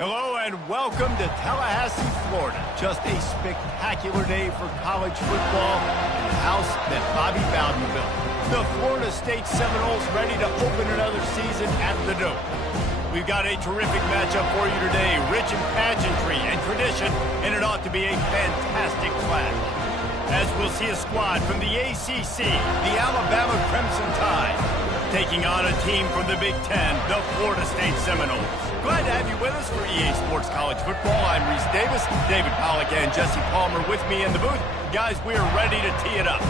Hello and welcome to Tallahassee, Florida. Just a spectacular day for college football in the house that Bobby Bowden built. The Florida State Seminoles ready to open another season at the Dome. We've got a terrific matchup for you today, rich in pageantry and tradition, and it ought to be a fantastic clash. As we'll see a squad from the ACC, the Alabama Crimson Tide, taking on a team from the Big Ten, the Florida State Seminoles. Glad to have you with us for EA Sports College Football. I'm Reese Davis, David Pollack and Jesse Palmer with me in the booth. Guys, we are ready to tee it up.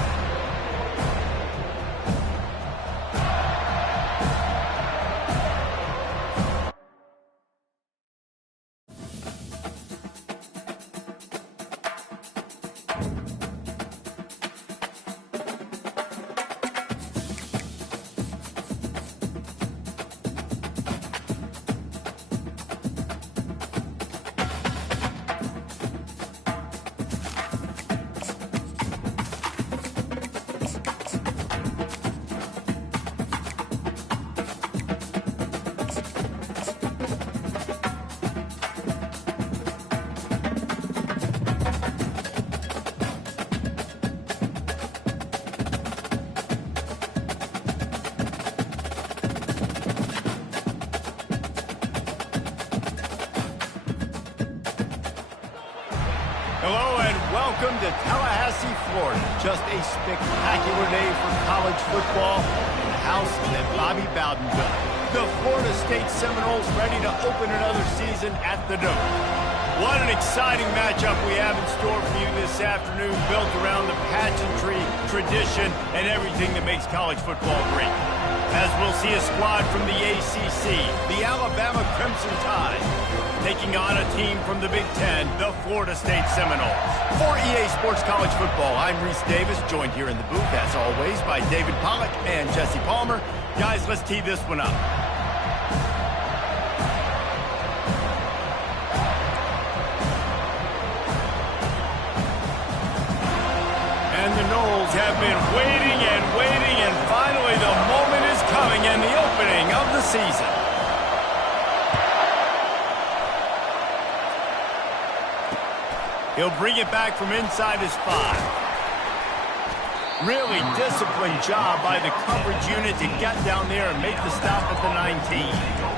Hello and welcome to Tallahassee, Florida. Just a spectacular day for college football in the house that Bobby Bowden built. The Florida State Seminoles ready to open another season at the Dome. What an exciting matchup we have in store for you this afternoon, built around the pageantry, tradition, and everything that makes college football great. As we'll see a squad from the ACC, the Alabama Crimson Tide, taking on a team from the Big Ten, the Florida State Seminoles. For EA Sports College Football, I'm Reese Davis, joined here in the booth, as always, by David Pollack and Jesse Palmer. Guys, let's tee this one up. And the Noles have been waiting and waiting, and finally the moment is coming and the opening of the season. He'll bring it back from inside his 5. Really disciplined job by the coverage unit to get down there and make the stop at the 19.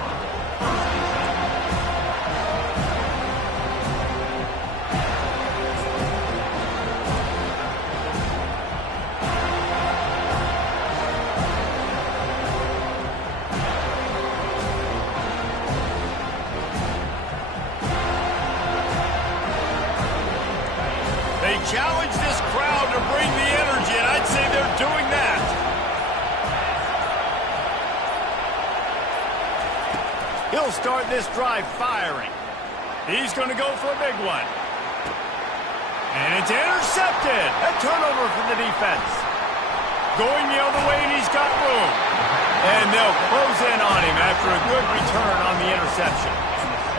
They challenge this crowd to bring the energy, and I'd say they're doing that. He'll start this drive firing. He's going to go for a big one. And it's intercepted. A turnover for the defense. Going the other way, and he's got room. And they'll close in on him after a good return on the interception.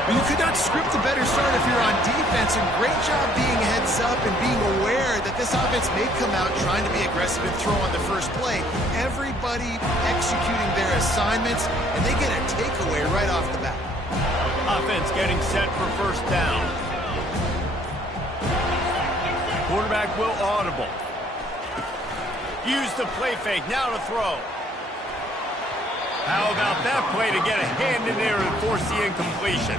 Well, you could not script a better start if you're on defense, and great job being heads up and being aware that this offense may come out trying to be aggressive and throw on the first play. Everybody executing their assignments, and they get a takeaway right off the bat. Offense getting set for first down. Quarterback will audible. Use the play fake, now to throw. How about that play to get a hand in there and force the incompletion?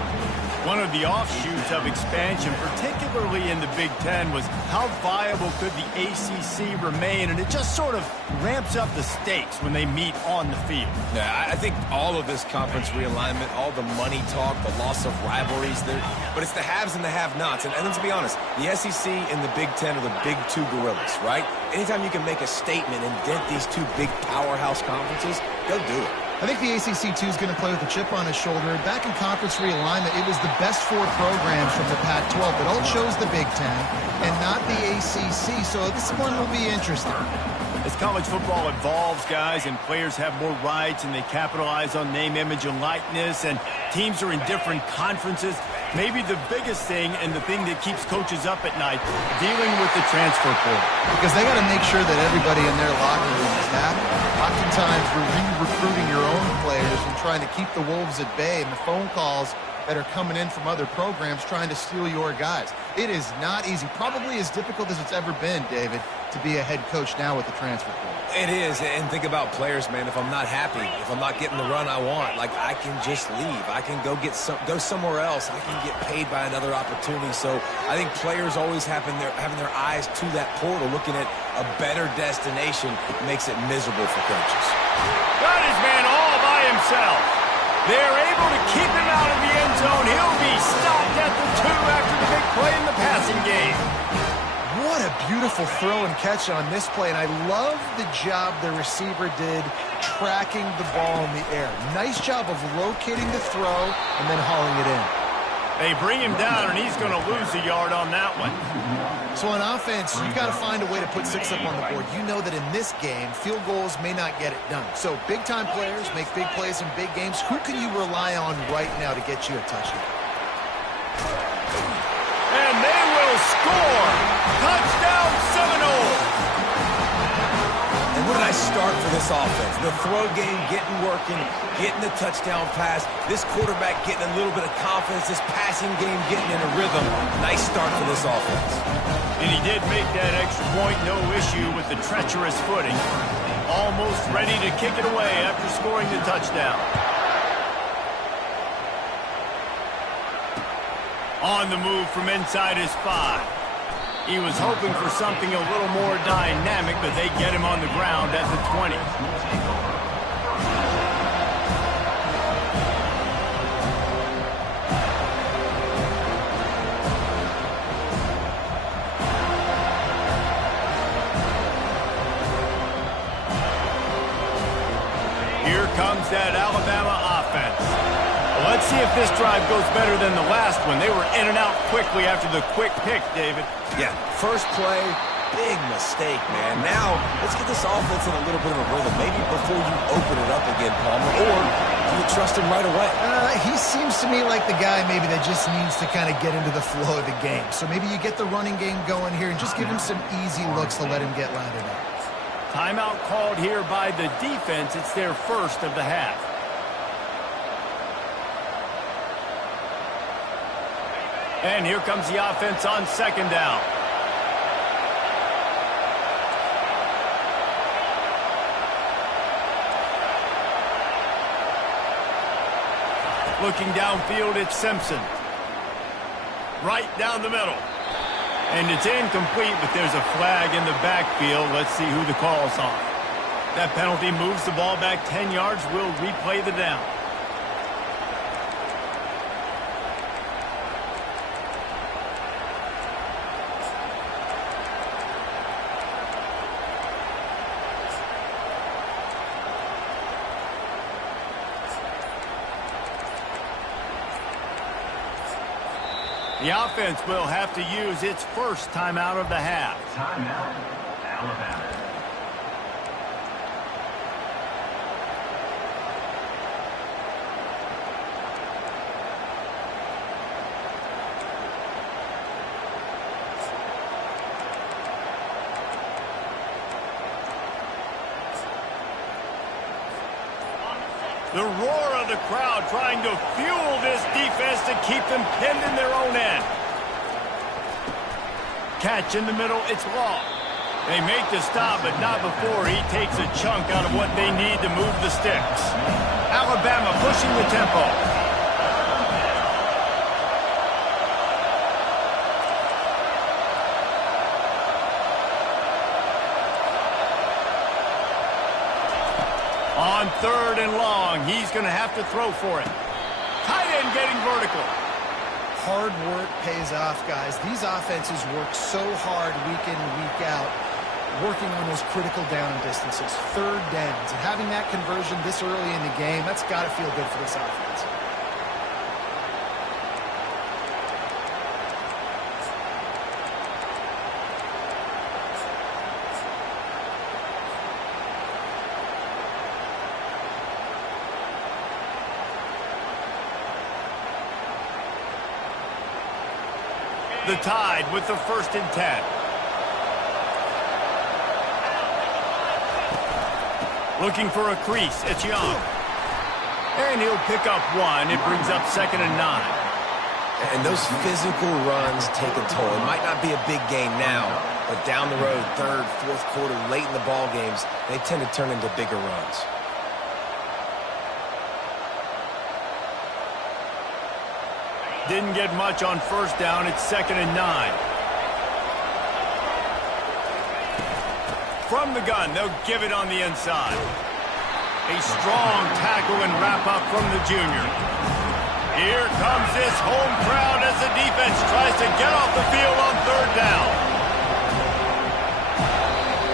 One of the offshoots of expansion, particularly in the Big Ten, was how viable could the ACC remain, and it just sort of ramps up the stakes when they meet on the field. Yeah, I think all of this conference realignment, all the money talk, the loss of rivalries, but it's the haves and the have-nots. And let's be honest, the SEC and the Big Ten are the big two gorillas, right? Anytime you can make a statement and dent these two big powerhouse conferences, they'll do it. I think the ACC, too, is going to play with a chip on his shoulder. Back in conference realignment, it was the best 4 programs from the Pac-12 that all chose the Big Ten and not the ACC, so this one will be interesting. As college football evolves, guys, and players have more rights and they capitalize on name, image, and likeness, and teams are in different conferences, maybe the biggest thing and the thing that keeps coaches up at night, dealing with the transfer portal. Because they got to make sure that everybody in their locker room is happy. Oftentimes, we're re-recruiting your own players and trying to keep the wolves at bay, and the phone calls that are coming in from other programs trying to steal your guys. It is not easy. Probably as difficult as it's ever been, David, to be a head coach now with the transfer portal. It is, and think about players, man. If I'm not happy, if I'm not getting the run I want, like, I can just leave. I can go somewhere else. I can get paid by another opportunity. So I think players always having their eyes to that portal, looking at a better destination, makes it miserable for coaches. Got his man all by himself. They're able to keep him out of the end zone. He'll be stopped at the 2 after the big play in the passing game. What a beautiful throw and catch on this play, and I love the job the receiver did tracking the ball in the air. Nice job of locating the throw and then hauling it in. They bring him down, and he's going to lose a yard on that one. So on offense, you've got to find a way to put 6 up on the board. You know that in this game, field goals may not get it done. So big-time players make big plays in big games. Who can you rely on right now to get you a touchdown? And they will score. Touchdown Seminoles. And what did I start for this offense? The throw game getting working, getting the touchdown pass. This quarterback getting a little bit of confidence. This passing game getting in a rhythm. Nice start for this offense. And he did make that extra point, no issue with the treacherous footing. Almost ready to kick it away after scoring the touchdown. On the move from inside his 5. He was hoping for something a little more dynamic, but they get him on the ground at the 20. Here comes that Alabama offense. Well, let's see if this drive goes better than the last one. They were in and out quickly after the quick pick, David. Yeah, first play, big mistake, man. Now, let's get this offense in a little bit of a rhythm. Maybe before you open it up again, Palmer, or do you trust him right away? He seems to me like the guy maybe that just needs to kind of get into the flow of the game. So maybe you get the running game going here and just give him some easy looks to let him get landed up. Timeout called here by the defense. It's their first of the half. And here comes the offense on second down. Looking downfield, it's Simpson. Right down the middle. And it's incomplete, but there's a flag in the backfield. Let's see who the call's on. That penalty moves the ball back 10 yards. We'll replay the down. The offense will have to use its first timeout of the half. Timeout, Alabama. The roar of the crowd trying to fuel this defense to keep them pinned in their own end. Catch in the middle, it's Law. They make the stop, but not before he takes a chunk out of what they need to move the sticks. Alabama pushing the tempo. On third and long, he's going to have to throw for it. Tight end getting vertical. Hard work pays off, guys. These offenses work so hard week in and week out, working on those critical down distances, third downs, and having that conversion this early in the game, that's got to feel good for this offense. The Tide with the 1st and 10. Looking for a crease. It's Young. And he'll pick up one. It brings up 2nd and 9. And those physical runs take a toll. It might not be a big game now, but down the road, 3rd, 4th quarter, late in the ball games, they tend to turn into bigger runs. Didn't get much on 1st down. It's 2nd and 9. From the gun, they'll give it on the inside. A strong tackle and wrap-up from the junior. Here comes this home crowd as the defense tries to get off the field on 3rd down.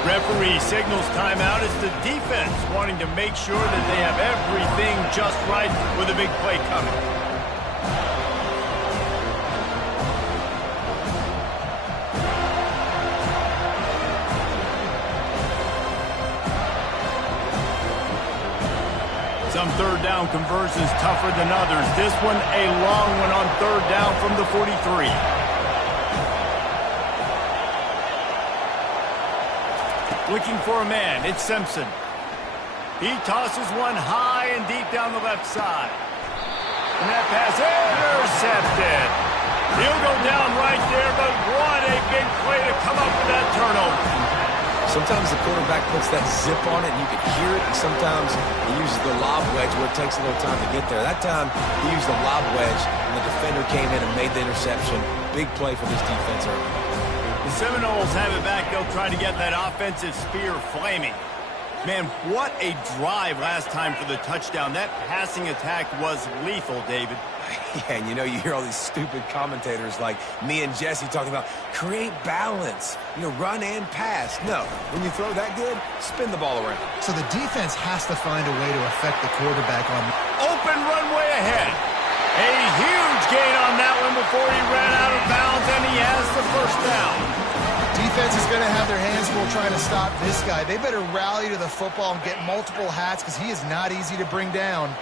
Referee signals timeout as the defense wanting to make sure that they have everything just right with a big play coming. Some 3rd down conversions tougher than others. This one a long one on 3rd down from the 43. Looking for a man. It's Simpson. He tosses one high and deep down the left side. And that pass intercepted. He'll go down right there, but what a big play to come up with that turnover. Sometimes the quarterback puts that zip on it, and you can hear it. And sometimes he uses the lob wedge where it takes a little time to get there. That time, he used the lob wedge, and the defender came in and made the interception. Big play for this defense early. The Seminoles have it back. They'll try to get that offensive spear flaming. Man, what a drive last time for the touchdown. That passing attack was lethal, David. Yeah, and you know, you hear all these stupid commentators like me and Jesse talking about create balance, run and pass. No, when you throw that good, spin the ball around. So the defense has to find a way to affect the quarterback on open runway ahead. A huge gain on that one before he ran out of bounds, and he has the 1st down. Defense is going to have their hands full trying to stop this guy. They better rally to the football and get multiple hats because he is not easy to bring down.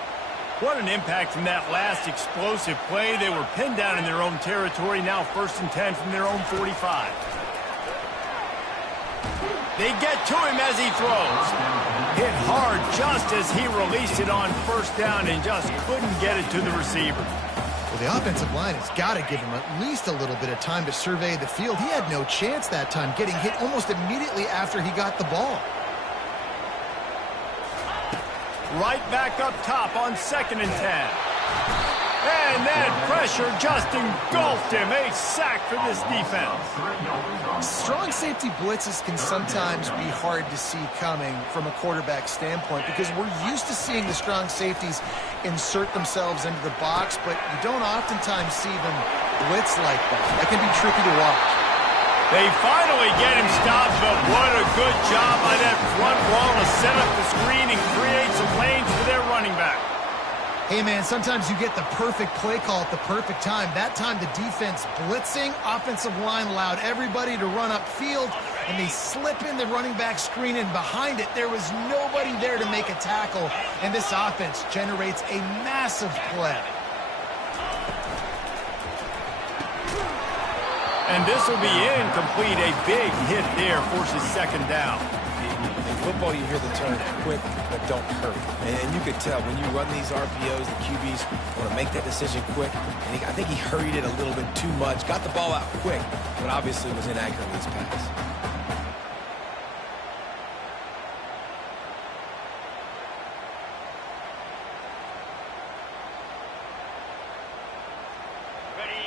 What an impact from that last explosive play. They were pinned down in their own territory. Now 1st and 10 from their own 45. They get to him as he throws. Hit hard just as he released it on 1st down and just couldn't get it to the receiver. Well, the offensive line has got to give him at least a little bit of time to survey the field. He had no chance that time, getting hit almost immediately after he got the ball. Right back up top on 2nd and 10. And that pressure just engulfed him. A sack for this defense. Strong safety blitzes can sometimes be hard to see coming from a quarterback standpoint because we're used to seeing the strong safeties insert themselves into the box, but you don't oftentimes see them blitz like that. That can be tricky to watch. They finally get him stopped, but what a good job by that front wall to set up the screen and create some lanes for their running back. Hey, man, sometimes you get the perfect play call at the perfect time. That time the defense blitzing, offensive line allowed everybody to run upfield, and they slip in the running back screen, and behind it there was nobody there to make a tackle, and this offense generates a massive play. And this will be incomplete. A big hit there forces 2nd down. In football, you hear the term quick, but don't hurry. And you could tell when you run these RPOs, the QBs want to make that decision quick. And I think he hurried it a little bit too much, got the ball out quick, but obviously was inaccurate with his pass.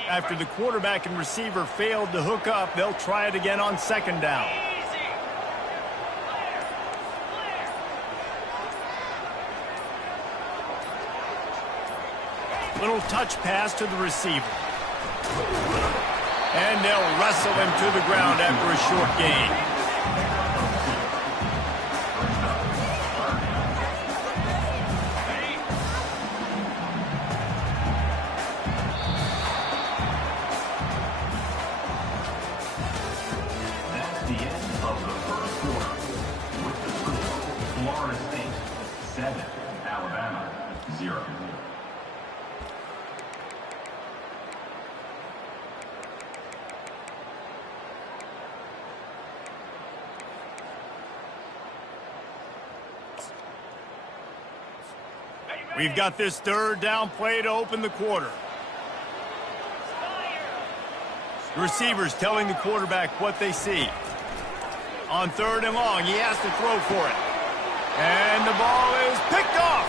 After the quarterback and receiver failed to hook up, they'll try it again on 2nd down. Little touch pass to the receiver. And they'll wrestle him to the ground after a short gain. We've got this third down play to open the quarter. The receiver's telling the quarterback what they see. On third and long, he has to throw for it. And the ball is picked off.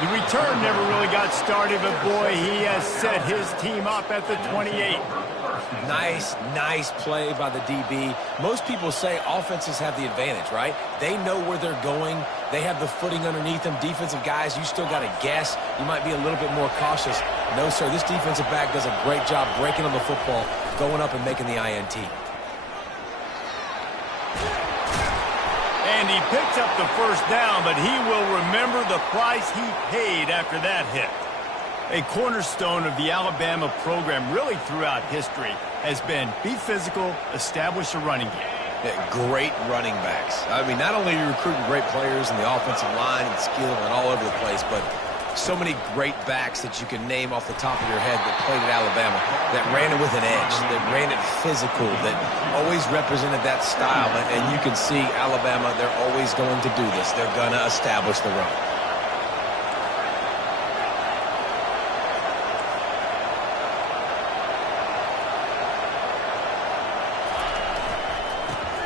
The return never really got started, but boy, he has set his team up at the 28. Nice play by the DB. Most people say offenses have the advantage, right? They know where they're going. They have the footing underneath them. Defensive guys, you still got to guess. You might be a little bit more cautious. No, sir, this defensive back does a great job breaking on the football, going up and making the INT. And he picks up the first down, but he will remember the price he paid after that hit. A cornerstone of the Alabama program really throughout history has been be physical, establish a running game. Yeah, great running backs. I mean, not only are you recruiting great players in the offensive line and skill and all over the place, but so many great backs that you can name off the top of your head that played at Alabama, that ran it with an edge, that ran it physical, that always represented that style. And you can see Alabama, they're always going to do this. They're going to establish the run.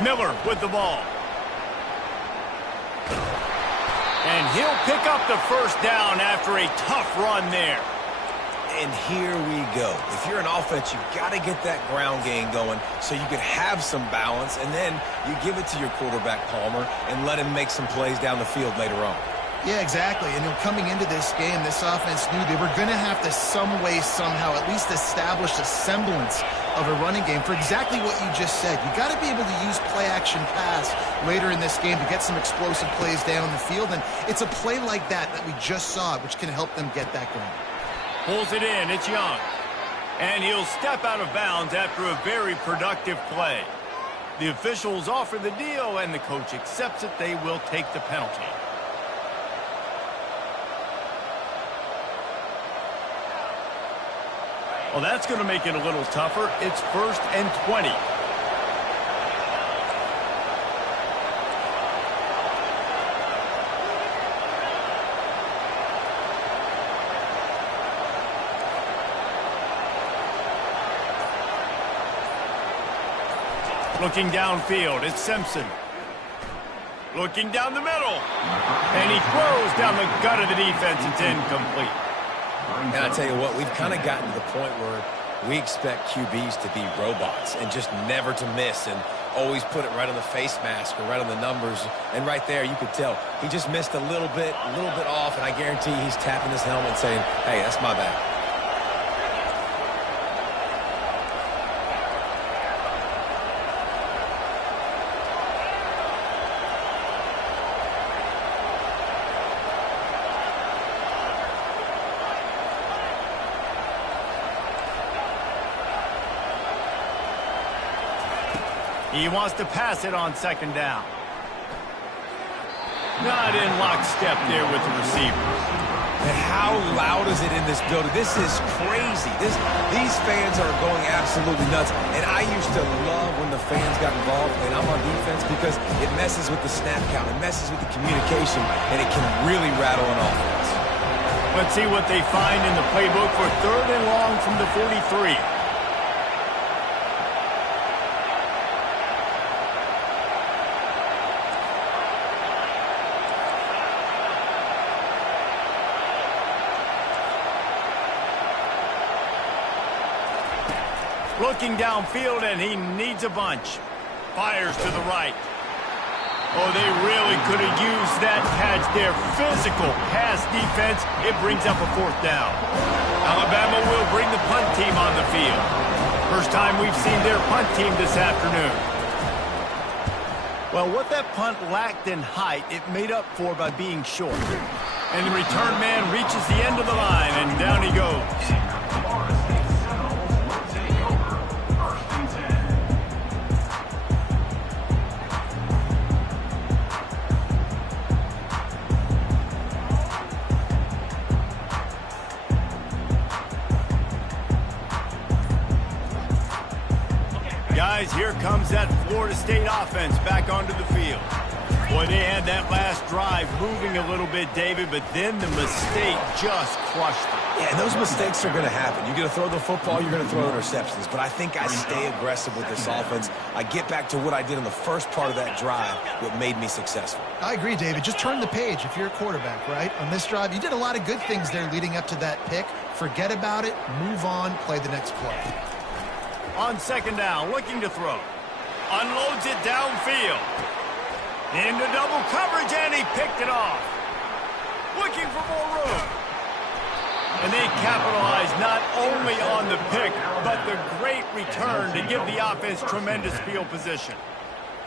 Miller with the ball. And he'll pick up the first down after a tough run there. And here we go. If you're an offense, you've got to get that ground game going so you can have some balance, and then you give it to your quarterback, Palmer, and let him make some plays down the field later on. Yeah, exactly. And coming into this game, this offense knew they were going to have to some way, somehow, at least establish a semblance of a running game for exactly what you just said. You got to be able to use play-action pass later in this game to get some explosive plays down the field, and it's a play like that we just saw, which can help them get that going. Pulls it in. It's Young. And he'll step out of bounds after a very productive play. The officials offer the deal, and the coach accepts it. They will take the penalty. Well, that's going to make it a little tougher. It's 1st and 20. Looking downfield, it's Simpson. Looking down the middle. And he throws down the gut of the defense. It's incomplete. And I tell you what, we've kind of gotten to the point where we expect QBs to be robots and just never to miss and always put it right on the face mask or right on the numbers. And right there, you could tell he just missed a little bit off, and I guarantee he's tapping his helmet saying, hey, that's my bad. He wants to pass it on 2nd down. Not in lockstep there with the receiver. And how loud is it in this building? This is crazy. These fans are going absolutely nuts. And I used to love when the fans got involved, and I'm on defense, because it messes with the snap count. It messes with the communication, and it can really rattle an offense. Let's see what they find in the playbook for 3rd and long from the 43. Looking downfield, and he needs a bunch. Fires to the right. Oh, they really could have used that catch there. Physical pass defense. It brings up a 4th down. Alabama will bring the punt team on the field. First time we've seen their punt team this afternoon. Well, what that punt lacked in height, it made up for by being short. And the return man reaches the end of the line, and down he goes. Guys, here comes that Florida State offense back onto the field. Boy, they had that last drive moving a little bit, David, but then the mistake just crushed them. Yeah, and those mistakes are going to happen. You're going to throw the football, you're going to throw interceptions. But I think I stay aggressive with this offense. I get back to what I did in the first part of that drive, what made me successful. I agree, David. Just turn the page if you're a quarterback, right? On this drive, you did a lot of good things there leading up to that pick. Forget about it, move on, play the next play. On second down, looking to throw. Unloads it downfield. Into double coverage, and he picked it off. Looking for more room. And they capitalized not only on the pick, but the great return to give the offense tremendous field position.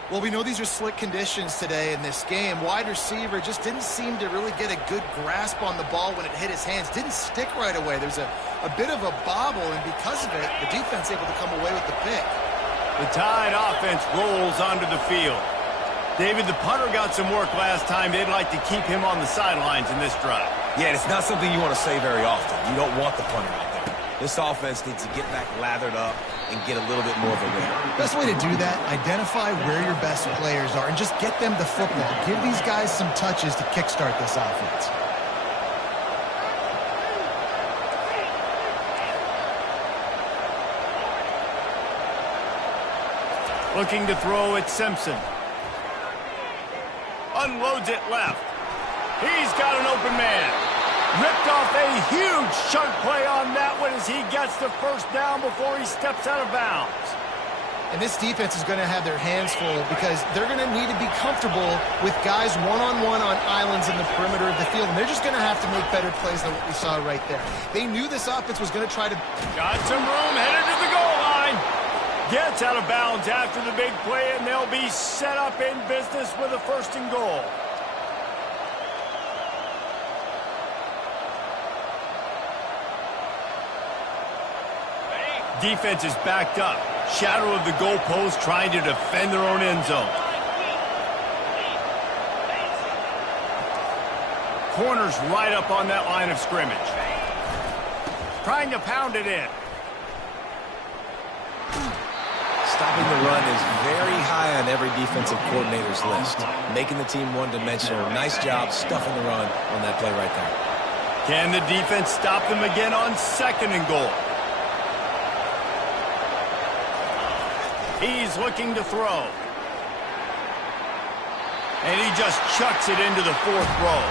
Well, we know these are slick conditions today in this game. Wide receiver just didn't seem to really get a good grasp on the ball when it hit his hands. Didn't stick right away. There's a bit of a bobble, and because of it, the defense able to come away with the pick. The Tide offense rolls onto the field. David, the punter got some work last time. They'd like to keep him on the sidelines in this drive. Yeah, it's not something you want to say very often. You don't want the punter out there. This offense needs to get back lathered up and get a little bit more of a win. Best way to do that, identify where your best players are and just get them the football. Give these guys some touches to kickstart this offense. Looking to throw at Simpson. Unloads it left. He's got an open man. Ripped off a huge chunk play on that one as he gets the first down before he steps out of bounds. And this defense is going to have their hands full because they're going to need to be comfortable with guys one-on-one on islands in the perimeter of the field. And they're just going to have to make better plays than what we saw right there. They knew this offense was going to try to... Got some room, headed to the goal line. Gets out of bounds after the big play, and they'll be set up in business with a first and goal. Defense is backed up. Shadow of the goalpost trying to defend their own end zone. Corners right up on that line of scrimmage. Trying to pound it in. Stopping the run is very high on every defensive coordinator's list. Making the team one-dimensional. Nice job stuffing the run on that play right there. Can the defense stop them again on second and goal? He's looking to throw. And he just chucks it into the fourth row.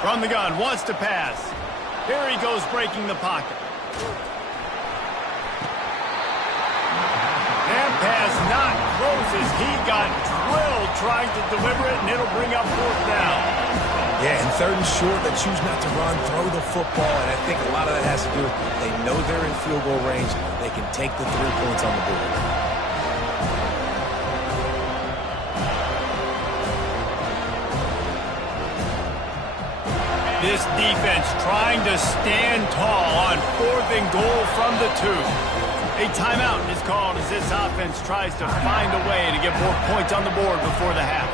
From the gun, wants to pass. Here he goes, breaking the pocket. And pass not close as he got drilled trying to deliver it, and it'll bring up fourth down. Yeah, and third and short, they choose not to run, throw the football, and I think a lot of that has to do with they know they're in field goal range. They can take the 3 points on the board. This defense trying to stand tall on fourth and goal from the 2. A timeout is called as this offense tries to find a way to get more points on the board before the half.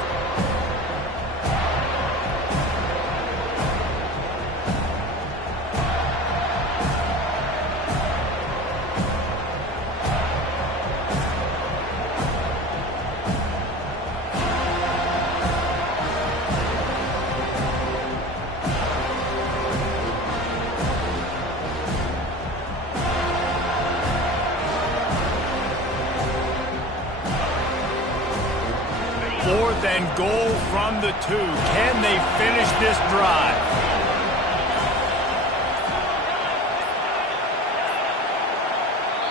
Fourth and goal from the 2. Can they finish this drive?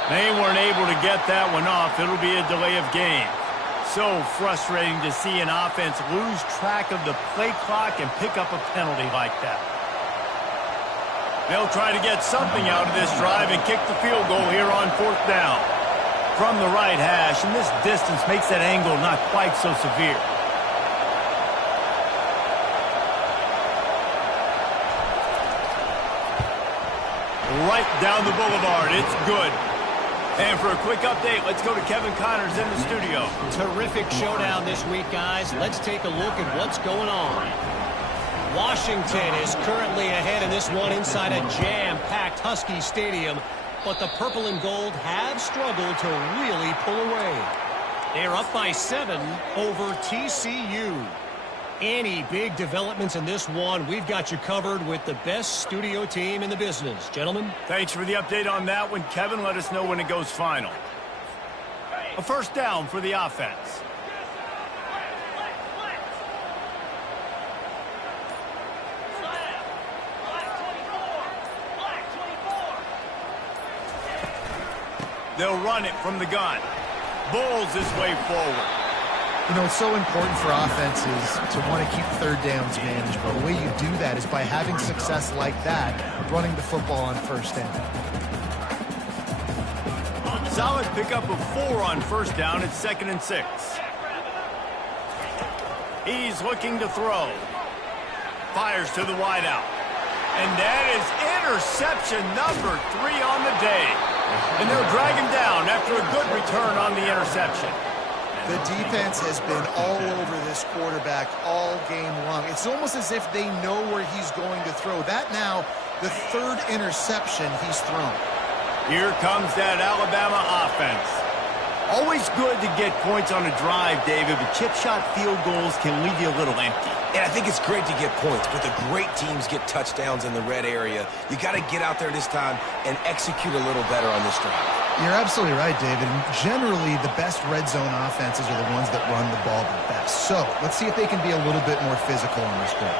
They weren't able to get that one off. It'll be a delay of game. So frustrating to see an offense lose track of the play clock and pick up a penalty like that. They'll try to get something out of this drive and kick the field goal here on fourth down. from the right hash, and this distance makes that angle not quite so severe. Right down the boulevard. It's good. And for a quick update, let's go to Kevin Connors in the studio. Terrific showdown this week, guys. Let's take a look at what's going on. Washington is currently ahead in this one inside a jam-packed Husky Stadium, but the purple and gold have struggled to really pull away. They're up by 7 over TCU. Any big developments in this one, we've got you covered with the best studio team in the business. Gentlemen? Thanks for the update on that one, Kevin. Let us know when it goes final. A first down for the offense. They'll run it from the gun. Bulls his way forward. You know, it's so important for offenses to want to keep third downs manageable. The way you do that is by having success like that, running the football on first down. Solid pickup of 4 on first down. It's 2nd and 6. He's looking to throw. Fires to the wideout. And that is interception number 3 on the day. And they'll drag him down after a good return on the interception. The defense has been all over this quarterback all game long. It's almost as if they know where he's going to throw. That now, the 3rd interception he's thrown. Here comes that Alabama offense. Always good to get points on a drive, David, but chip shot field goals can leave you a little empty. And I think it's great to get points, but the great teams get touchdowns in the red area. You got to get out there this time and execute a little better on this drive. You're absolutely right, David. Generally, the best red zone offenses are the ones that run the ball the best. So, let's see if they can be a little bit more physical on this drive.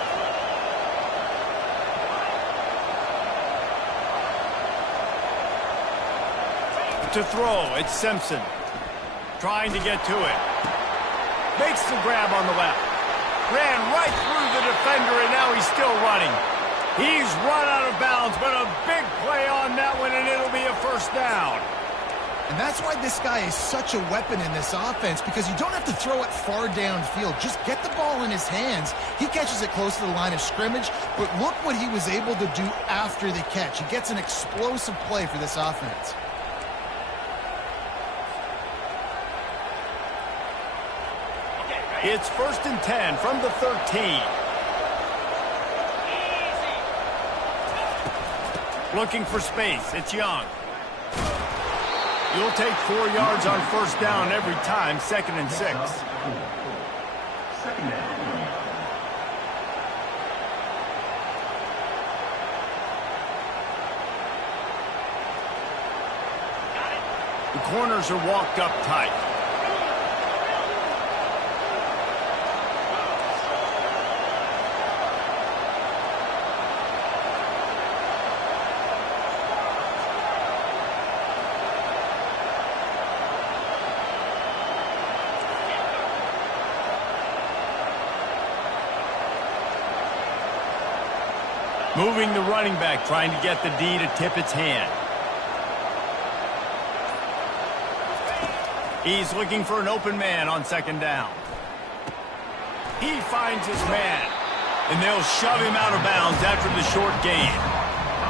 To throw, it's Simpson. Trying to get to it. Makes the grab on the left. Ran right through the defender, and now he's still running. He's run out of bounds, but a big play on that one, and it'll be a first down. And that's why this guy is such a weapon in this offense, because you don't have to throw it far downfield. Just get the ball in his hands. He catches it close to the line of scrimmage, but look what he was able to do after the catch. He gets an explosive play for this offense. It's 1st and 10 from the 13. Looking for space. It's Young. You'll take 4 yards on first down every time, 2nd and 6. 2nd down. The corners are walked up tight. Moving the running back, trying to get the D to tip its hand. He's looking for an open man on 2nd down. He finds his man, and they'll shove him out of bounds after the short gain.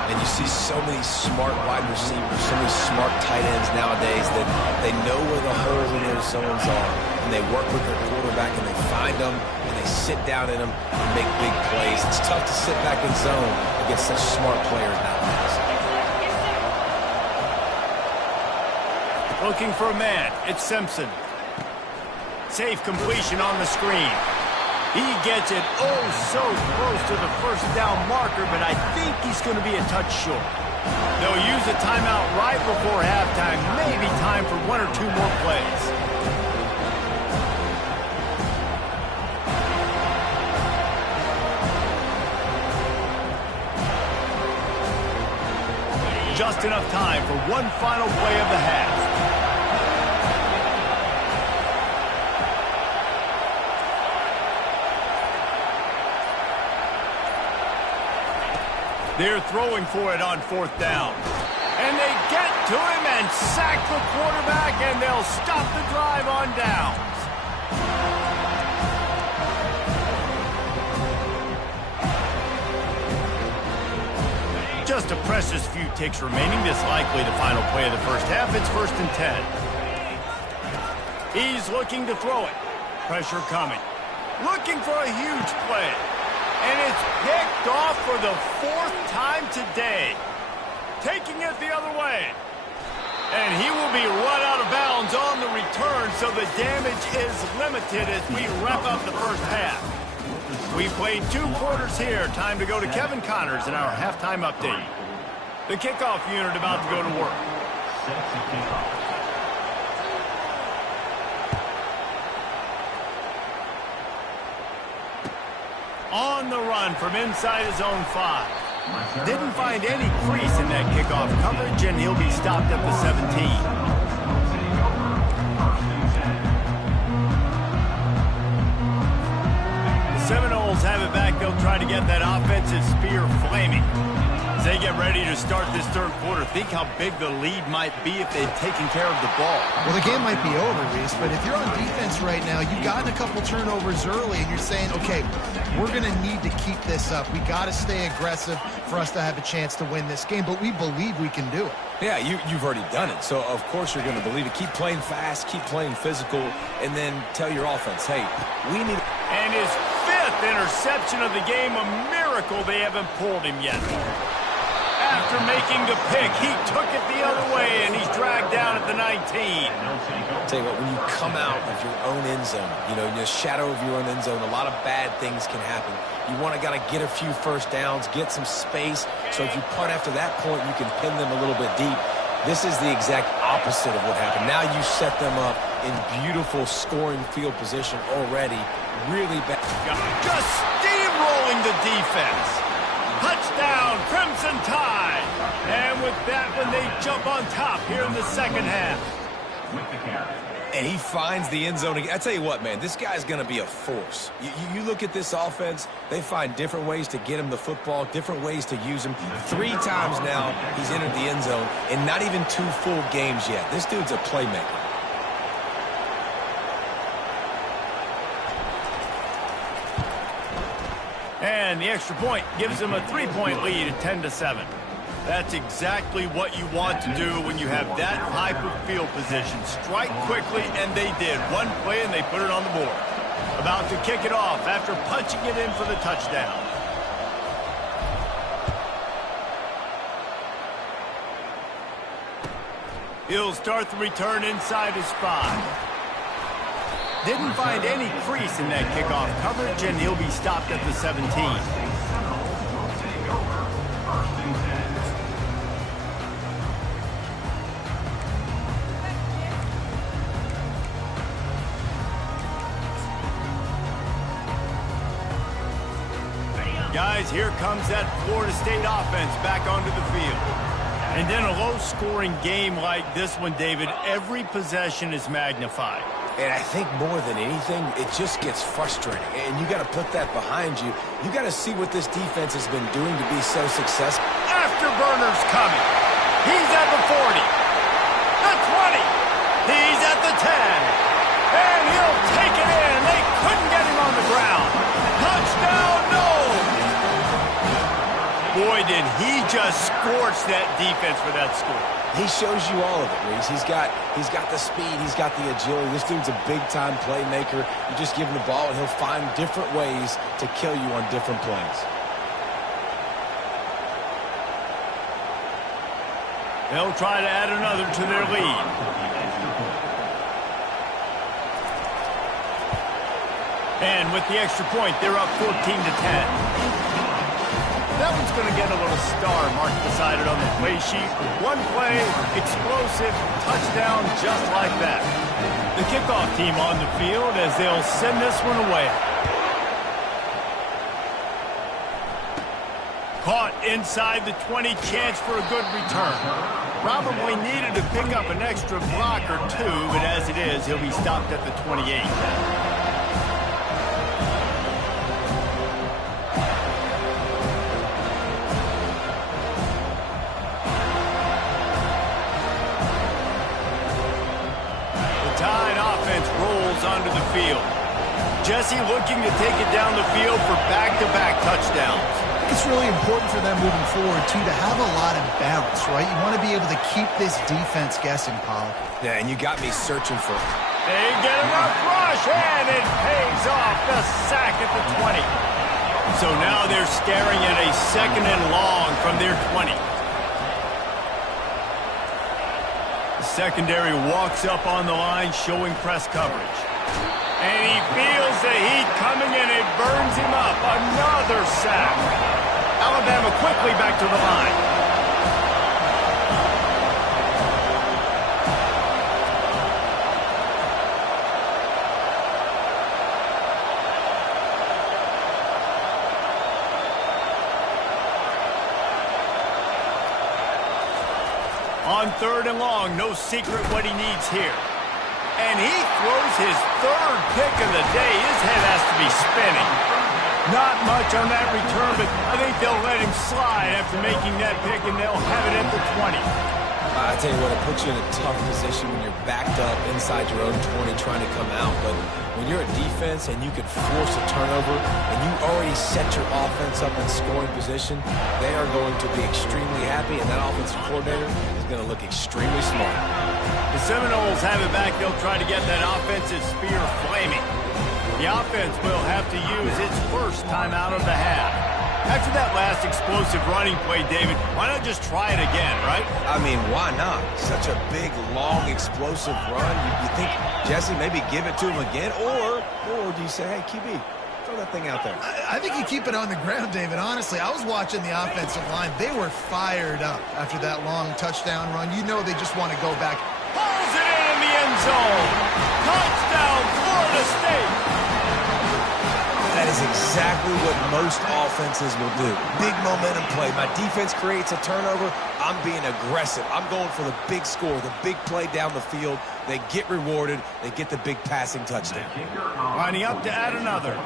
And you see so many smart wide receivers, so many smart tight ends nowadays that they know where the holes in those zones are, and they work with their quarterback, and they find them, and they sit down in them and make big plays. It's tough to sit back in zone against such smart players nowadays. Looking for a man. It's Simpson. Safe completion on the screen. He gets it so close to the first down marker, but I think he's going to be a touch short. They'll use a timeout right before halftime. Maybe time for 1 or 2 more plays. Just enough time for one final play of the half. They're throwing for it on 4th down. And they get to him and sack the quarterback, and they'll stop the drive on downs. Just a precious few ticks remaining. This likely the final play of the first half. It's 1st and 10. He's looking to throw it. Pressure coming. Looking for a huge play. And it's picked off for the 4th time today. Taking it the other way. And he will be run out of bounds on the return, so the damage is limited as we wrap up the first half. We played 2 quarters here. Time to go to Kevin Connors in our halftime update. The kickoff unit about to go to work. On the run from inside his own 5. Didn't find any crease in that kickoff coverage, and he'll be stopped at the 17. Seminoles have it back. They'll try to get that offensive spear flaming. As they get ready to start this 3rd quarter, think how big the lead might be if they'd taken care of the ball. Well, the game might be over, Reese, but if you're on defense right now, you've gotten a couple turnovers early, and you're saying, okay, we're going to need to keep this up. We got to stay aggressive for us to have a chance to win this game, but we believe we can do it. Yeah, you've already done it, so of course you're going to believe it. Keep playing fast, keep playing physical, and then tell your offense, hey, we need... And his 5th interception of the game, a miracle they haven't pulled him yet. After making the pick, he took it the other way, and he's dragged down at the 19. Tell you what, when you come out of your own end zone, in the shadow of your own end zone, a lot of bad things can happen. You want to get a few first downs, get some space, so if you punt after that point, you can pin them a little bit deep. This is the exact opposite of what happened. Now you set them up in beautiful scoring field position already. Really bad. Just steamrolling the defense. Touchdown, Crimson Tide. And with that one, they jump on top here in the 2nd half. And he finds the end zone again. I tell you what, man, this guy's going to be a force. You look at this offense, they find different ways to get him the football, different ways to use him. 3 times now he's entered the end zone, and not even 2 full games yet. This dude's a playmaker. And the extra point gives them a 3-point lead at 10-7. That's exactly what you want to do when you have that type of field position. Strike quickly, and they did. One play, and they put it on the board. About to kick it off after punching it in for the touchdown. He'll start the return inside his 5. Didn't find any crease in that kickoff coverage, and he'll be stopped at the 17. Guys, here comes that Florida State offense back onto the field. And in a low-scoring game like this one, David, every possession is magnified. And I think more than anything, it just gets frustrating. And you got to put that behind you. You got to see what this defense has been doing to be so successful. Afterburner's coming. He's at the 40. The 20. He's at the 10. And he'll take it in. They couldn't get him on the ground. Touchdown, no. Boy, did he just scorch that defense for that score. He shows you all of it, Reese. He's got the speed. He's got the agility. This dude's a big-time playmaker. You just give him the ball, and he'll find different ways to kill you on different plays. They'll try to add another to their lead. And with the extra point, they're up 14-10. That one's going to get a little star marked beside it on the play sheet. One play, explosive, touchdown, just like that. The kickoff team on the field as they'll send this one away. Caught inside the 20, chance for a good return. Probably needed to pick up an extra block or 2, but as it is, he'll be stopped at the 28. field. Jesse looking to take it down the field for back-to-back touchdowns. I think it's really important for them moving forward, too, to have a lot of bounce, right? You want to be able to keep this defense guessing, Paul. Yeah, and you got me searching for... They get enough rush, and it pays off the sack at the 20. So now they're staring at a 2nd and long from their 20. The secondary walks up on the line, showing press coverage. And he feels the heat coming, and it burns him up. Another sack. Alabama quickly back to the line. On 3rd and long, no secret what he needs here. And he throws his 3rd pick of the day. His head has to be spinning. Not much on that return, but I think they'll let him slide after making that pick, and they'll have it at the 20. I tell you what, it puts you in a tough position when you're backed up inside your own 20 trying to come out. But when you're a defense and you can force a turnover and you already set your offense up in scoring position, they are going to be extremely happy, and that offensive coordinator is going to look extremely smart. The Seminoles have it back. They'll try to get that offensive spear flaming. The offense will have to use its first time out of the half. After that last explosive running play, David, why not just try it again, right? I mean, why not? Such a big, long, explosive run. You think, Jesse, maybe give it to him again? Or do you say, hey, QB, throw that thing out there? I think you keep it on the ground, David. Honestly, I was watching the offensive line. They were fired up after that long touchdown run. You know they just want to go back. Pulls it in the end zone. Touchdown, Florida State. That is exactly what most offenses will do. Big momentum play. My defense creates a turnover. I'm being aggressive. I'm going for the big score, the big play down the field. They get rewarded. They get the big passing touchdown. Lining up to add another.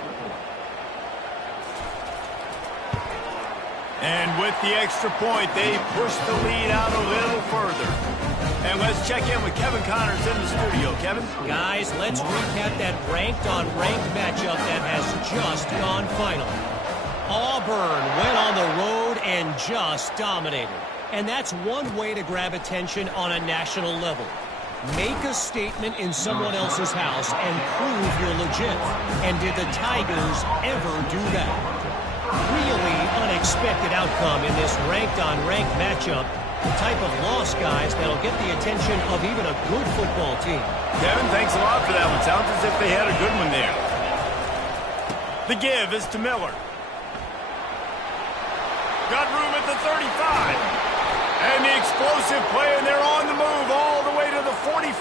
And with the extra point, they push the lead out a little further. And let's check in with Kevin Connors in the studio. Kevin? Guys, let's recap that ranked-on-ranked matchup that has just gone final. Auburn went on the road and just dominated. And that's one way to grab attention on a national level. Make a statement in someone else's house and prove you're legit. And did the Tigers ever do that? Really unexpected outcome in this ranked-on-ranked matchup. The type of loss, guys, that'll get the attention of even a good football team. Kevin, thanks a lot for that one. Sounds as if they had a good one there. The give is to Miller. Got room at the 35. And the explosive play, and they're on the move all the way to the 44.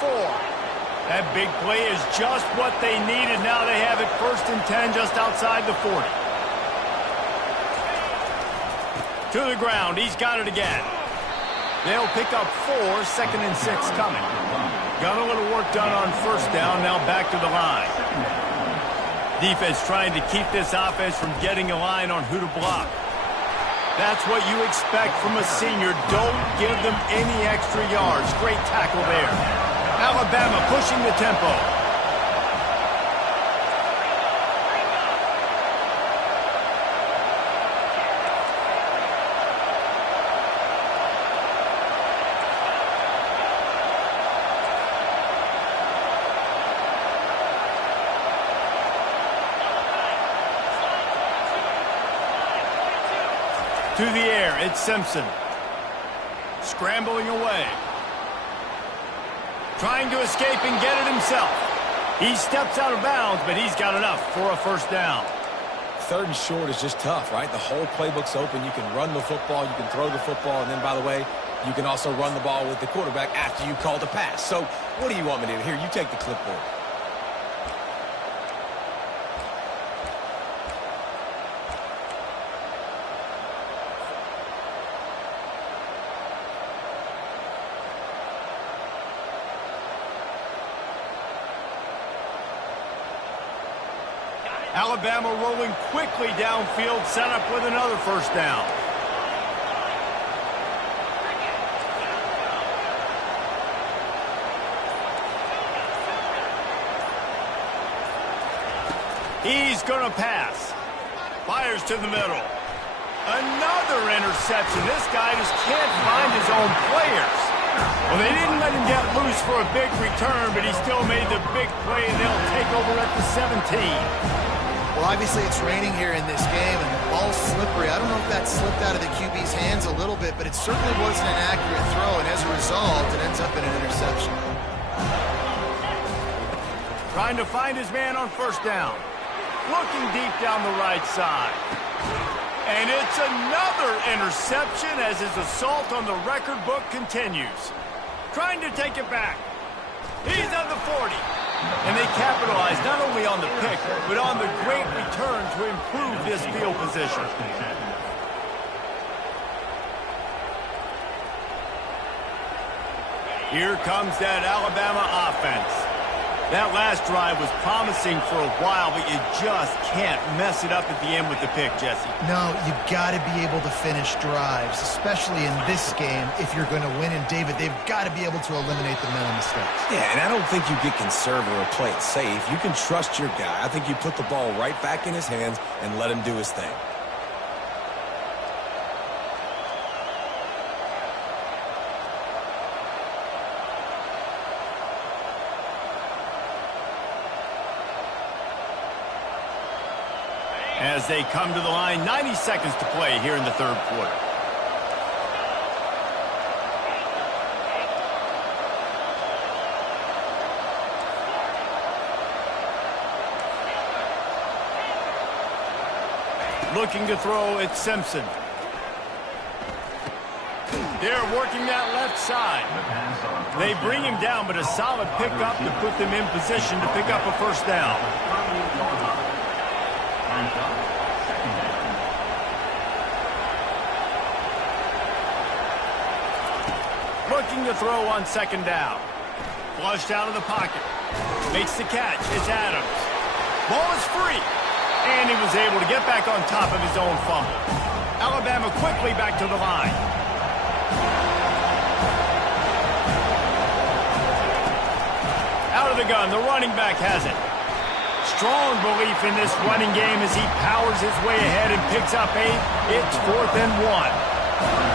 That big play is just what they needed. Now they have it 1st and 10 just outside the 40. To the ground. He's got it again. They'll pick up 4, 2nd and 6 coming. Got a little work done on 1st down, now back to the line. Defense trying to keep this offense from getting a line on who to block. That's what you expect from a senior. Don't give them any extra yards. Great tackle there. Alabama pushing the tempo. To the air, it's Simpson. Scrambling away. Trying to escape and get it himself. He steps out of bounds, but he's got enough for a 1st down. 3rd and short is just tough, right? The whole playbook's open. You can run the football, you can throw the football, and then, by the way, you can also run the ball with the quarterback after you call the pass. So what do you want me to do? Here, you take the clipboard. Alabama rolling quickly downfield, set up with another 1st down. He's going to pass. Fires to the middle. Another interception. This guy just can't find his own players. Well, they didn't let him get loose for a big return, but he still made the big play, and they'll take over at the 17. Well, obviously it's raining here in this game, and the ball's slippery. I don't know if that slipped out of the QB's hands a little bit, but it certainly wasn't an accurate throw, and as a result, it ends up in an interception. Trying to find his man on first down. Looking deep down the right side. And it's another interception as his assault on the record book continues. Trying to take it back. He's on the 40. And they capitalize not only on the pick, but on the great return to improve this field position. Here comes that Alabama offense. That last drive was promising for a while, but you just can't mess it up at the end with the pick, Jesse. No, you've got to be able to finish drives, especially in this game if you're going to win. And, David, they've got to be able to eliminate the mental mistakes. Yeah, and I don't think you get conservative or play it safe. You can trust your guy. I think you put the ball right back in his hands and let him do his thing. As they come to the line, 90 seconds to play here in the third quarter. Looking to throw, it's Simpson. They're working that left side. They bring him down, but a solid pickup to put them in position to pick up a first down. Looking to throw on second down. Flushed out of the pocket. Makes the catch. It's Adams. Ball is free. And he was able to get back on top of his own fumble. Alabama quickly back to the line. Out of the gun. The running back has it. Strong belief in this running game as he powers his way ahead and picks up 8. It's 4th and 1.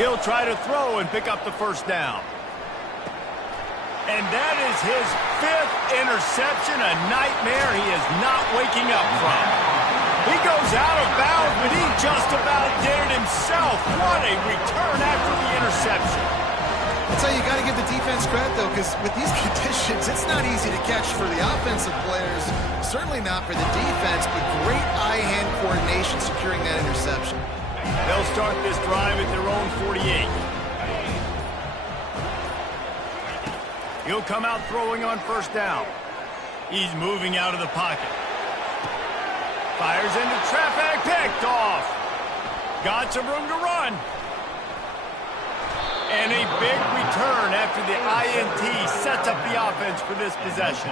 He'll try to throw and pick up the first down. And that is his 5th interception, a nightmare he is not waking up from. He goes out of bounds, but he just about did it himself. What a return after the interception. That's how you got to give the defense credit, though, because with these conditions, it's not easy to catch for the offensive players, certainly not for the defense, but great eye-hand coordination securing that interception. They'll start this drive at their own 48. He'll come out throwing on first down. He's moving out of the pocket. Fires into traffic, picked off. Got some room to run. And a big return after the INT sets up the offense for this possession.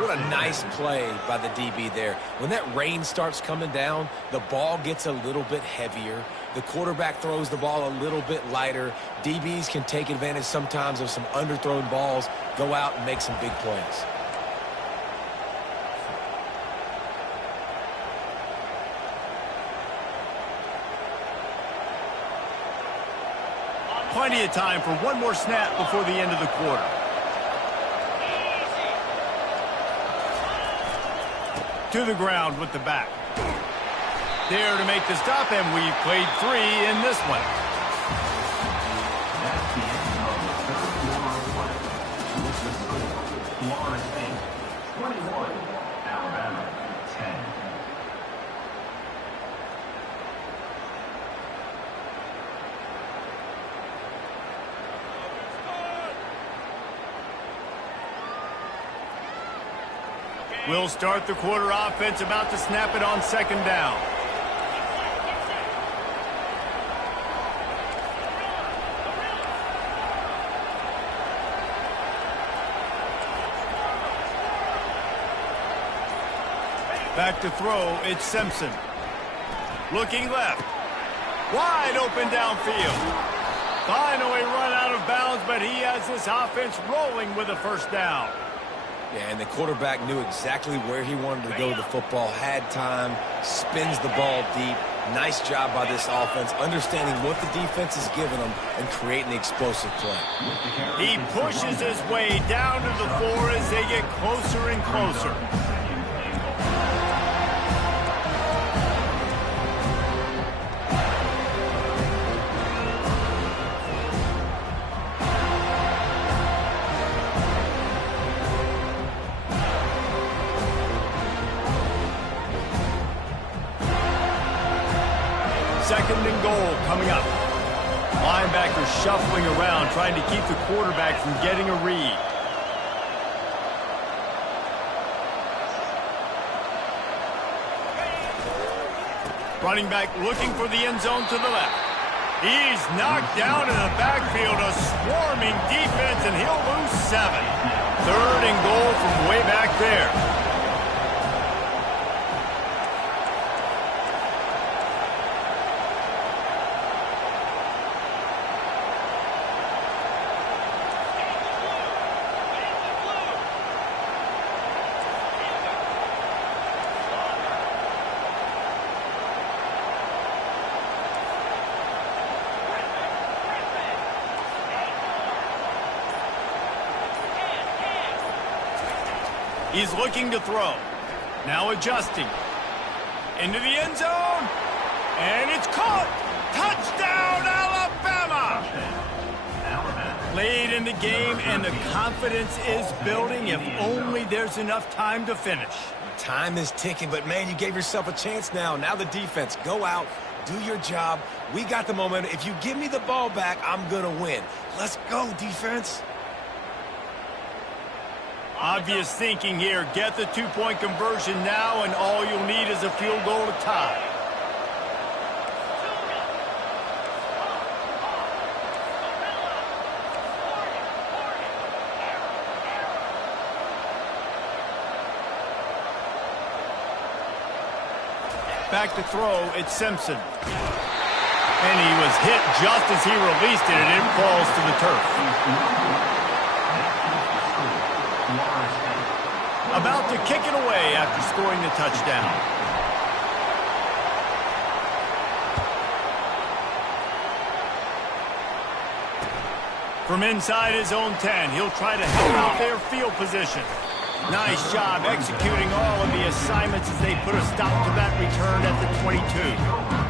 What a nice play by the DB there. When that rain starts coming down, the ball gets a little bit heavier. The quarterback throws the ball a little bit lighter. DBs can take advantage sometimes of some underthrown balls, go out and make some big plays. Plenty of time for one more snap before the end of the quarter. To the ground with the back. There to make the stop, and we've played 3 in this one. That's the end of the third quarter of play. With the score, Florida State 21, Alabama 10. We'll start the quarter offense, about to snap it on second down. Back to throw, it's Simpson. Looking left. Wide open downfield. Finally run out of bounds, but he has this offense rolling with a first down. Yeah, and the quarterback knew exactly where he wanted to go with the football, had time, spins the ball deep. Nice job by this offense, understanding what the defense is giving them and creating the explosive play. He pushes his way down to the floor as they get closer and closer. Second and goal coming up. Linebackers shuffling around, trying to keep the quarterback from getting a read. Running back looking for the end zone to the left. He's knocked down in the backfield, a swarming defense, and he'll lose 7. Third and goal from way back there. He's looking to throw. Now adjusting. Into the end zone. And it's caught. Touchdown, Alabama! Late in the game, and the confidence is building if only there's enough time to finish. Time is ticking, but, man, you gave yourself a chance now. Now the defense, go out, do your job. We got the momentum. If you give me the ball back, I'm going to win. Let's go, defense. Obvious thinking here. Get the 2-point conversion now, and all you'll need is a field goal to tie. Back to throw, it's Simpson. And he was hit just as he released it, and it falls to the turf. About to kick it away after scoring the touchdown. From inside his own 10, he'll try to help out their field position. Nice job executing all of the assignments as they put a stop to that return at the 22.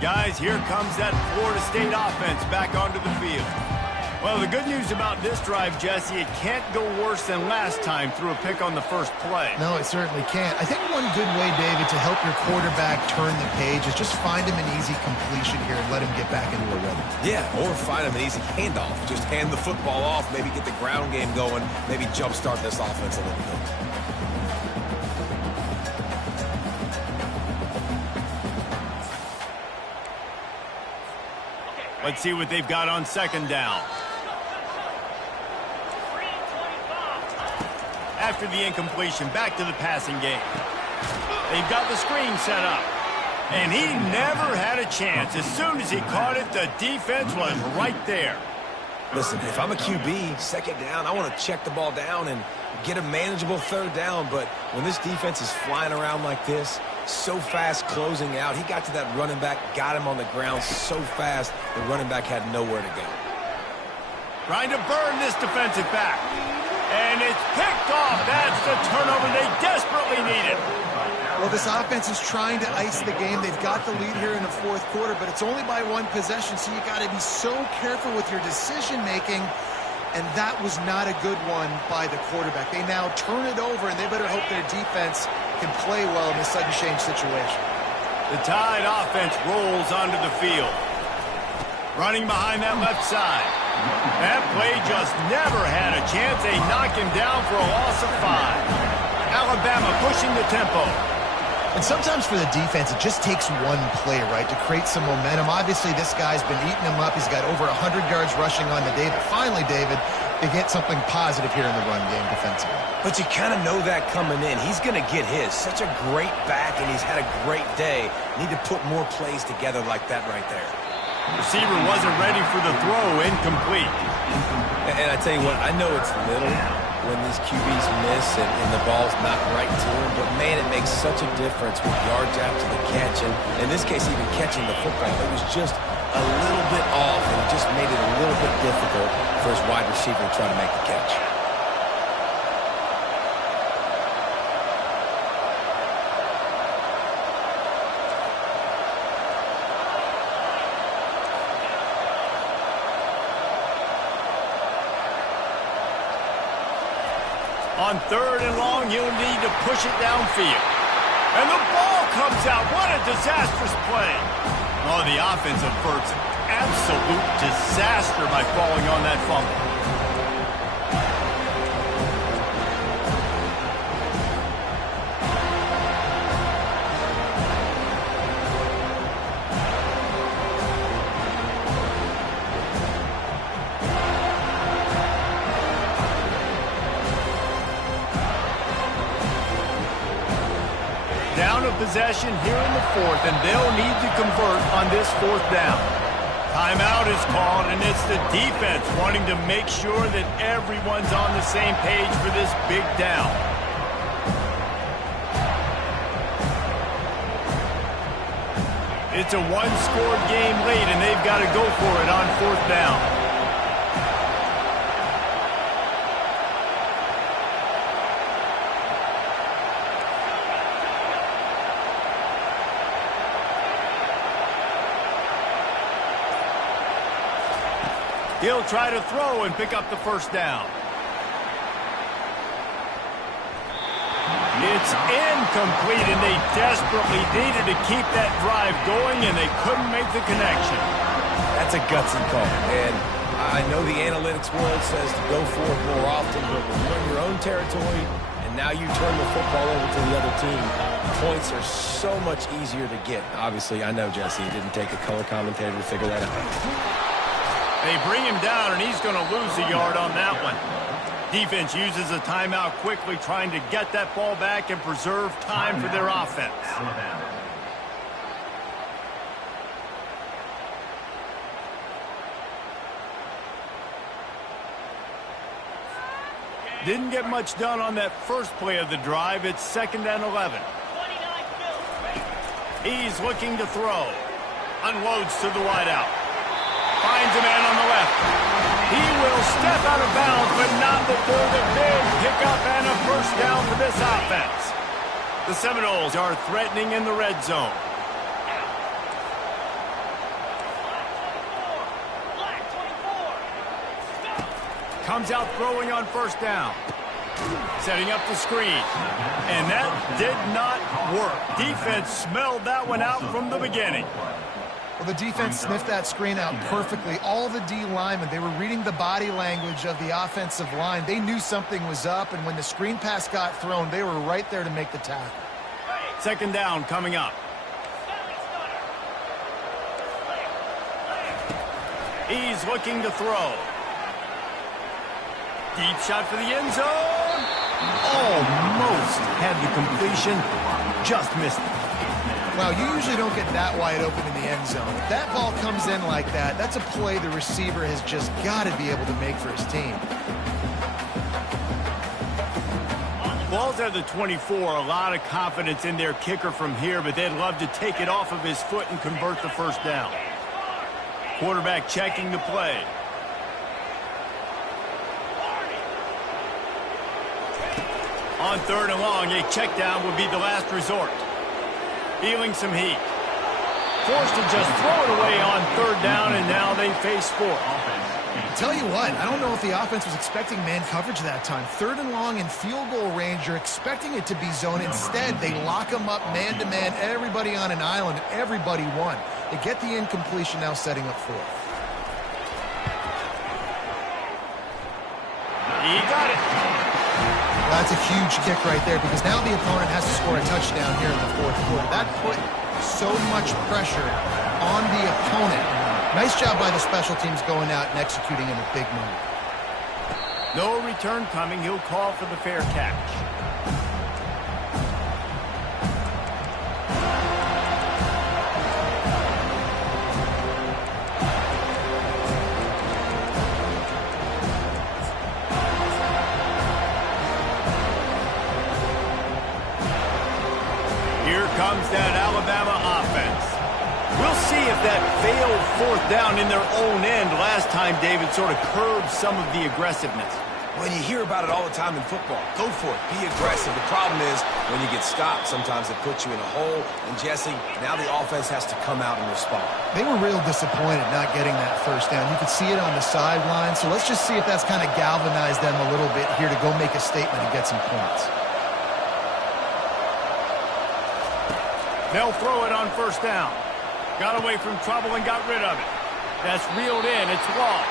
Guys, here comes that Florida State offense back onto the field. Well, the good news about this drive, Jesse, it can't go worse than last time through a pick on the first play. No, it certainly can't. I think one good way, David, to help your quarterback turn the page is just find him an easy completion here and let him get back into a rhythm. Yeah, or find him an easy handoff. Just hand the football off, maybe get the ground game going, maybe jumpstart this offense a little bit. Let's see what they've got on second down. After the incompletion, back to the passing game. They've got the screen set up. And he never had a chance. As soon as he caught it, the defense was right there. Listen, if I'm a QB, second down, I want to check the ball down and get a manageable third down. But when this defense is flying around like this, so fast closing out, he got to that running back, got him on the ground so fast, the running back had nowhere to go. Trying to burn this defensive back. And it's picked off. That's the turnover they desperately needed. Well, this offense is trying to ice the game. They've got the lead here in the fourth quarter, but it's only by one possession, so you got to be so careful with your decision-making. And that was not a good one by the quarterback. They now turn it over, and they better hope their defense can play well in this sudden change situation. The Tide offense rolls onto the field. Running behind that left side. That play just never had a chance. They knock him down for a loss of 5. Alabama pushing the tempo. And sometimes for the defense, it just takes one play, right, to create some momentum. Obviously, this guy's been eating him up. He's got over 100 yards rushing on the day. But finally, David, they get something positive here in the run game defensively. But you kind of know that coming in. He's going to get his. Such a great back, and he's had a great day. Need to put more plays together like that right there. Receiver wasn't ready for the throw. Incomplete. And I tell you what, I know it's little when these QBs miss and the ball's not right to them, but man, it makes such a difference with yards after the catch. And in this case, even catching the football, it was just a little bit off, and it just made it a little bit difficult for his wide receiver to try to make the catch. On 3rd and long, you'll need to push it downfield. And the ball comes out. What a disastrous play. Oh, the offense averts absolute disaster by falling on that fumble. Down a possession here in the 4th, and they'll need to convert on this 4th down. Timeout is called, and it's the defense wanting to make sure that everyone's on the same page for this big down. It's a one-score game late, and they've got to go for it on 4th down. He'll try to throw and pick up the 1st down. It's incomplete, and they desperately needed to keep that drive going, and they couldn't make the connection. That's a gutsy call, and I know the analytics world says to go for it more often, but when you're in your own territory and now you turn the football over to the other team, points are so much easier to get. Obviously, I know, Jesse, it didn't take a color commentator to figure that out. They bring him down, and he's going to lose a yard on that one. Defense uses a timeout quickly, trying to get that ball back and preserve time for their offense. Didn't get much done on that first play of the drive. It's 2nd and 11. He's looking to throw. Unloads to the wideout. Finds a man on the left. He will step out of bounds, but not before the big pickup and a 1st down for this offense. The Seminoles are threatening in the red zone. Comes out throwing on 1st down. Setting up the screen. And that did not work. Defense smelled that one out from the beginning. Well, the defense sniffed that screen out perfectly. All the D linemen, they were reading the body language of the offensive line. They knew something was up, and when the screen pass got thrown, they were right there to make the tackle. 2nd down coming up. He's looking to throw. Deep shot for the end zone. Almost had the completion. Just missed it. Wow, you usually don't get that wide open in the end zone. If that ball comes in like that, that's a play the receiver has just got to be able to make for his team. Ball's at the 24. A lot of confidence in their kicker from here, but they'd love to take it off of his foot and convert the 1st down. Quarterback checking the play. On 3rd and long, a check down would be the last resort. Feeling some heat. Forced to just throw it away on 3rd down, and now they face 4th. Tell you what, I don't know if the offense was expecting man coverage that time. 3rd and long in field goal range, you're expecting it to be zone. Instead, they lock them up man-to-man, everybody on an island, and everybody won. They get the incompletion, now setting up 4th. That's a huge kick right there because now the opponent has to score a touchdown here in the fourth quarter. That put so much pressure on the opponent. Nice job by the special teams going out and executing in a big moment. No return coming. He'll call for the fair catch. Here comes that Alabama offense. We'll see if that failed fourth down in their own end last time, David, sort of curbed some of the aggressiveness. When you hear about it all the time in football, go for it. Be aggressive. The problem is when you get stopped, sometimes it puts you in a hole. And, Jesse, now the offense has to come out and respond. They were real disappointed not getting that first down. You could see it on the sideline. So let's just see if that's kind of galvanized them a little bit here to go make a statement and get some points. They'll throw it on first down. Got away from trouble and got rid of it. That's reeled in. It's Law.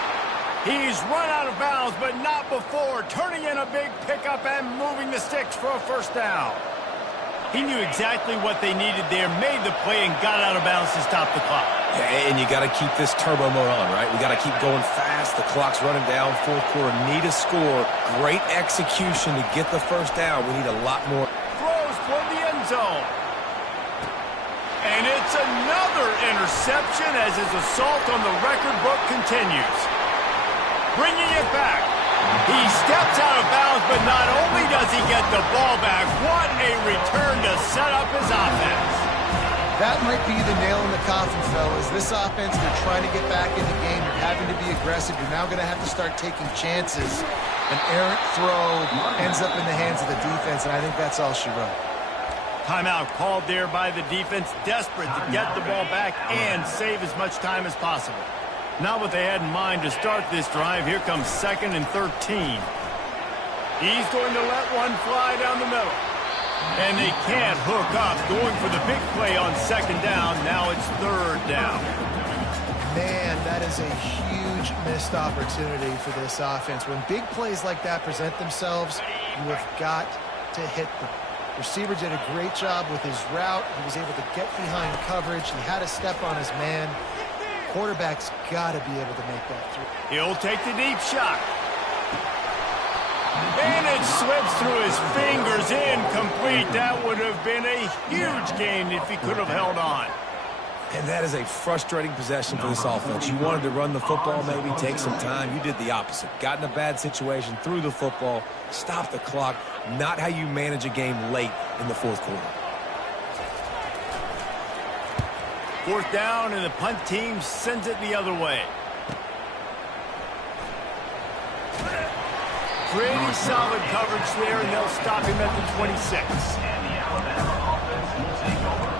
He's run out of bounds, but not before. Turning in a big pickup and moving the sticks for a first down. He knew exactly what they needed there, made the play, and got out of bounds to stop the clock. Yeah, and you got to keep this turbo mode on, right? We got to keep going fast. The clock's running down. Fourth quarter, need a score. Great execution to get the first down. We need a lot more. Throws toward the end zone. And it's another interception as his assault on the record book continues. Bringing it back. He steps out of bounds, but not only does he get the ball back, what a return to set up his offense. That might be the nail in the coffin, fellas. This offense, they're trying to get back in the game. You're having to be aggressive. You're now going to have to start taking chances. An errant throw ends up in the hands of the defense, and I think that's all she wrote. Timeout called there by the defense, desperate to get the ball back and save as much time as possible. Not what they had in mind to start this drive. Here comes 2nd and 13. He's going to let one fly down the middle. And they can't hook up, going for the big play on 2nd down. Now it's 3rd down. Man, that is a huge missed opportunity for this offense. When big plays like that present themselves, you have got to hit them. Receiver did a great job with his route. He was able to get behind coverage. He had a step on his man. Quarterback's got to be able to make that through. He'll take the deep shot. And it slips through his fingers, incomplete. That would have been a huge gain if he could have held on. And that is a frustrating possession for this offense. You wanted to run the football, maybe take some time. You did the opposite. Got in a bad situation, threw the football, stopped the clock. Not how you manage a game late in the fourth quarter. 4th down, and the punt team sends it the other way. Pretty solid coverage there, and they'll stop him at the 26. And the Alabama offense will take over.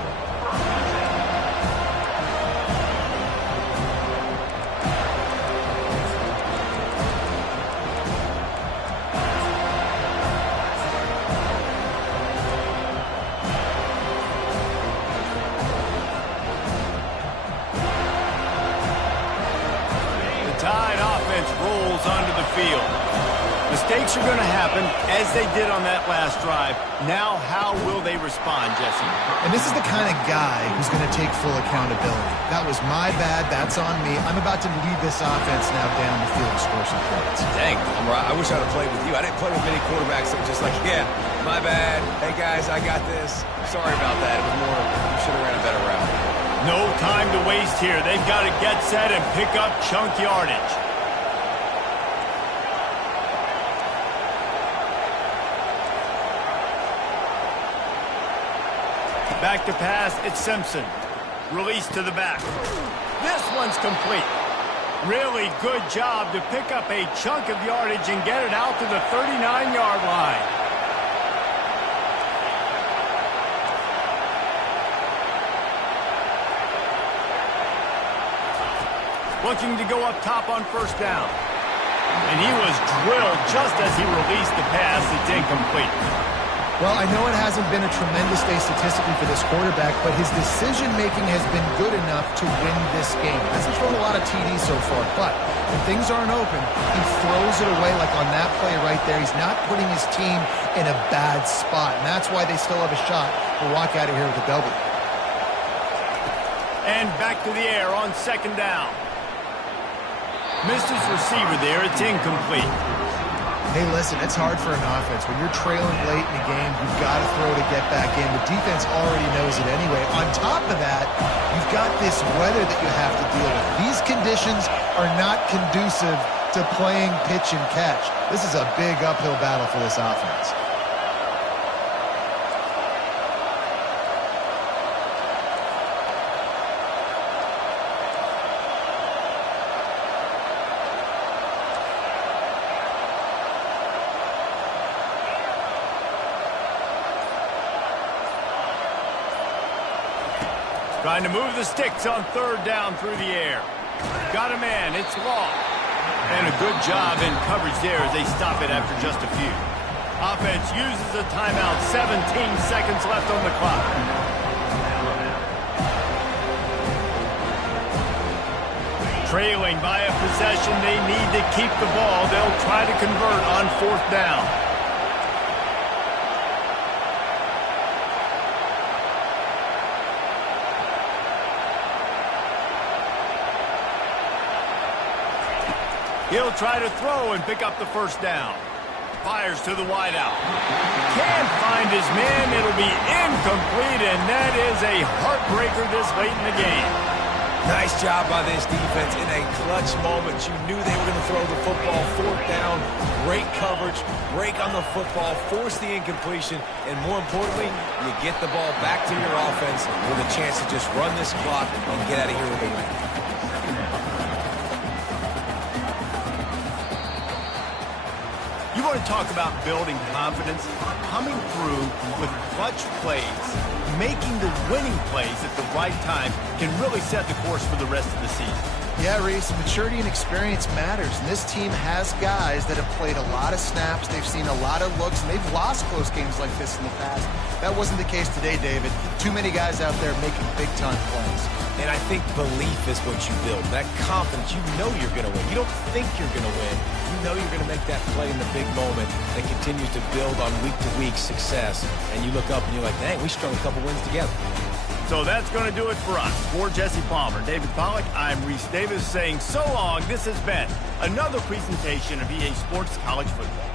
Rolls onto the field. Mistakes are going to happen, as they did on that last drive. Now, how will they respond, Jesse? And this is the kind of guy who's going to take full accountability. That was my bad. That's on me. I'm about to lead this offense now down the field to score some points. Dang, I wish I'd have played with you. I didn't play with many quarterbacks that were just like, yeah, my bad. Hey, guys, I got this. Sorry about that. It was more, you should have ran a better route. No time to waste here. They've got to get set and pick up chunk yardage. Back to pass, it's Simpson. Release to the back. This one's complete. Really good job to pick up a chunk of yardage and get it out to the 39-yard line. Looking to go up top on first down. And he was drilled just as he released the pass. It's incomplete. Well, I know it hasn't been a tremendous day statistically for this quarterback, but his decision-making has been good enough to win this game. Hasn't thrown a lot of TDs so far, but when things aren't open, he throws it away like on that play right there. He's not putting his team in a bad spot, and that's why they still have a shot to walk out of here with a W. And back to the air on second down. Missed his receiver there. It's incomplete. Hey, listen, it's hard for an offense. When you're trailing late in the game, you've got to throw to get back in. The defense already knows it anyway. On top of that, you've got this weather that you have to deal with. These conditions are not conducive to playing pitch and catch. This is a big uphill battle for this offense. Trying to move the sticks on third down through the air. Got a man. It's long. And a good job in coverage there as they stop it after just a few. Offense uses a timeout. 17 seconds left on the clock. Trailing by a possession. They need to keep the ball. They'll try to convert on fourth down. He'll try to throw and pick up the first down. Fires to the wideout. Can't find his man. It'll be incomplete, and that is a heartbreaker this late in the game. Nice job by this defense in a clutch moment. You knew they were going to throw the football. Fourth down, great coverage, break on the football, force the incompletion, and more importantly, you get the ball back to your offense with a chance to just run this clock and get out of here with a win. You want to talk about building confidence? Coming through with clutch plays, making the winning plays at the right time can really set the course for the rest of the season. Yeah, Reese, maturity and experience matters, and this team has guys that have played a lot of snaps, they've seen a lot of looks, and they've lost close games like this in the past. That wasn't the case today, David. Too many guys out there making big-time plays. And I think belief is what you build. That confidence, you know you're going to win. You don't think you're going to win. You know you're going to make that play in the big moment that continues to build on week-to-week success. And you look up and you're like, dang, we strung a couple wins together. So that's going to do it for us. For Jesse Palmer, David Pollack, I'm Reese Davis saying so long. This has been another presentation of EA Sports College Football.